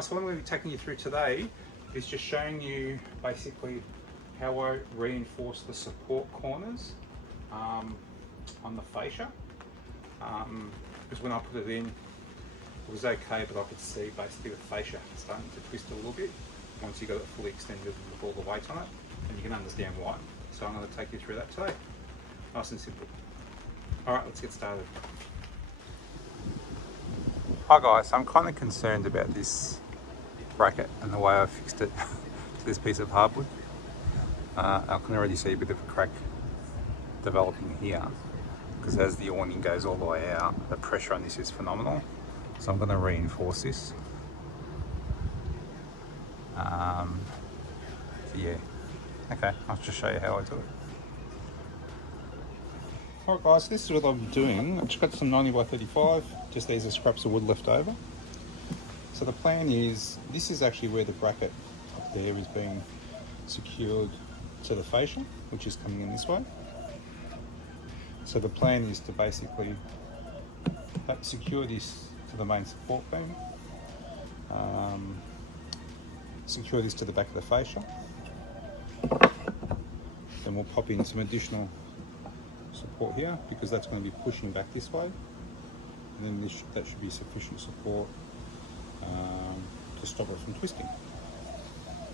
guys, so what I'm going to be taking you through today is just showing you basically how I reinforce the support corners on the fascia. Because when I put it in, it was okay, but I could see basically the fascia starting to twist a little bit once you got it fully extended with all the weight on it, and you can understand why. So I'm going to take you through that today. Nice and simple. Alright, let's get started. Hi guys, I'm kind of concerned about this bracket and the way I fixed it to this piece of hardwood. I can already see a bit of a crack developing here because as the awning goes all the way out, the pressure on this is phenomenal. So I'm going to reinforce this. So yeah, okay, I'll just show you how I do it. Alright guys, this is what I'm doing. I've just got some 90 by 35, just these are scraps of wood left over. So the plan is, this is actually where the bracket up there is being secured to the fascia, which is coming in this way. So the plan is to basically secure this to the main support beam, secure this to the back of the fascia, then we'll pop in some additional support here because that's going to be pushing back this way, and then that should be sufficient support to stop it from twisting.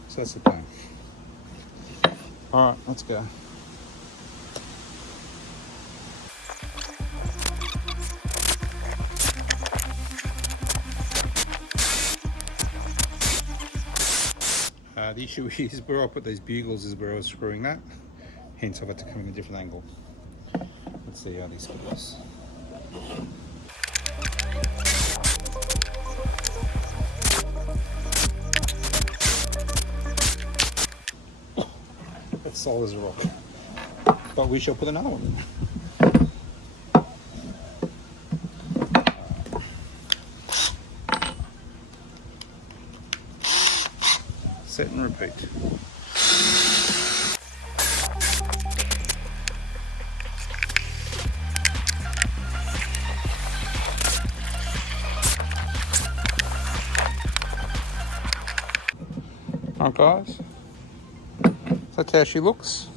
So that's the plan. Alright, let's go. The issue is where I put these bugles is where I was screwing that, hence I've had to come in a different angle. Let's see how this goes. That's solid as a rock, but we shall put another one in. Set and repeat. Alright guys, that's how she looks.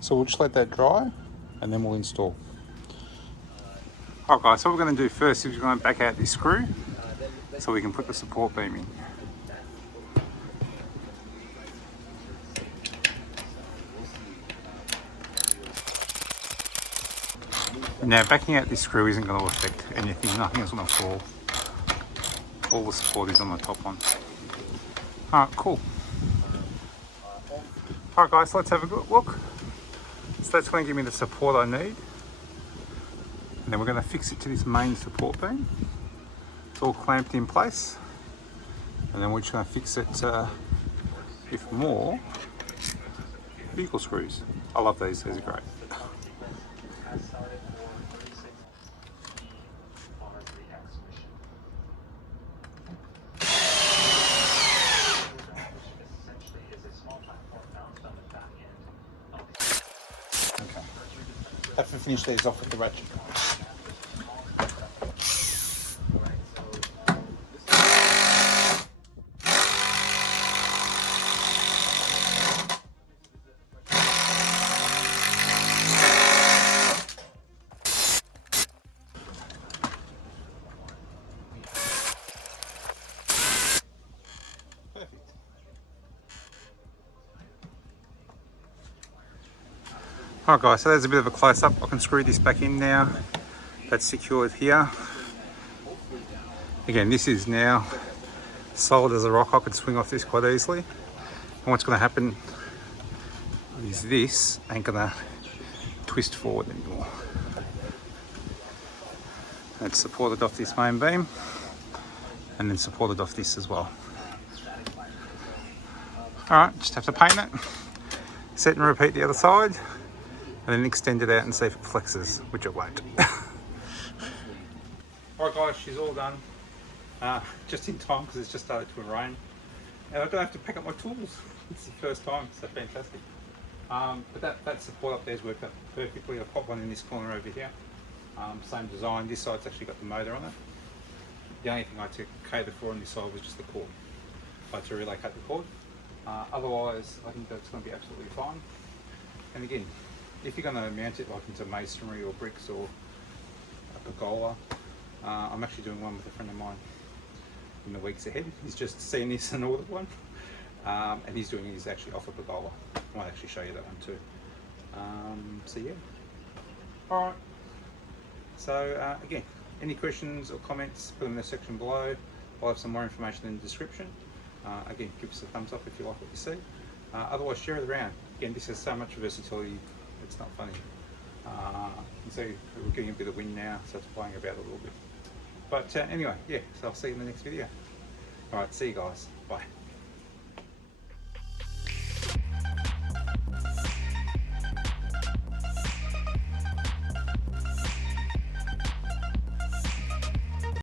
So we'll just let that dry and then we'll install. Alright guys, so what we're going to do first is we're going to back out this screw so we can put the support beam in. Now backing out this screw isn't going to affect anything, nothing is going to fall. All the support is on the top one. Alright, cool. Alright guys, let's have a good look. So that's going to give me the support I need. And then we're going to fix it to this main support beam. It's all clamped in place. And then we're just going to fix it with more bugle screws. I love these are great. Have to finish these off with the ratchet. Perfect. Alright guys, so there's a bit of a close-up. I can screw this back in now. That's secured here. Again, this is now solid as a rock. I could swing off this quite easily. And what's going to happen is this ain't going to twist forward anymore. It's supported off this main beam and then supported off this as well. Alright, just have to paint it. Set and repeat the other side. And then extend it out and see if it flexes, which it won't. Alright guys, she's all done. Just in time because it's just started to rain. And I don't have to pack up my tools. It's the first time, so fantastic. But that support up there's worked out perfectly. I've popped one in this corner over here. Same design, this side's actually got the motor on it. The only thing I had to cater for on this side was just the cord. I had to relocate the cord. Otherwise, I think that's going to be absolutely fine. And again, if you're going to mount it like into masonry or bricks or a pergola, I'm actually doing one with a friend of mine in the weeks ahead. He's just seen this and ordered one, and he's doing his actually off a pergola. I might actually show you that one too. So yeah. All right. So again, any questions or comments, put them in the section below. I'll have some more information in the description. Again, give us a thumbs up if you like what you see. Otherwise, share it around. Again, this has so much versatility, it's not funny. You see, we're getting a bit of wind now, so it's playing about a little bit. But anyway, yeah, so I'll see you in the next video. All right, see you guys. Bye.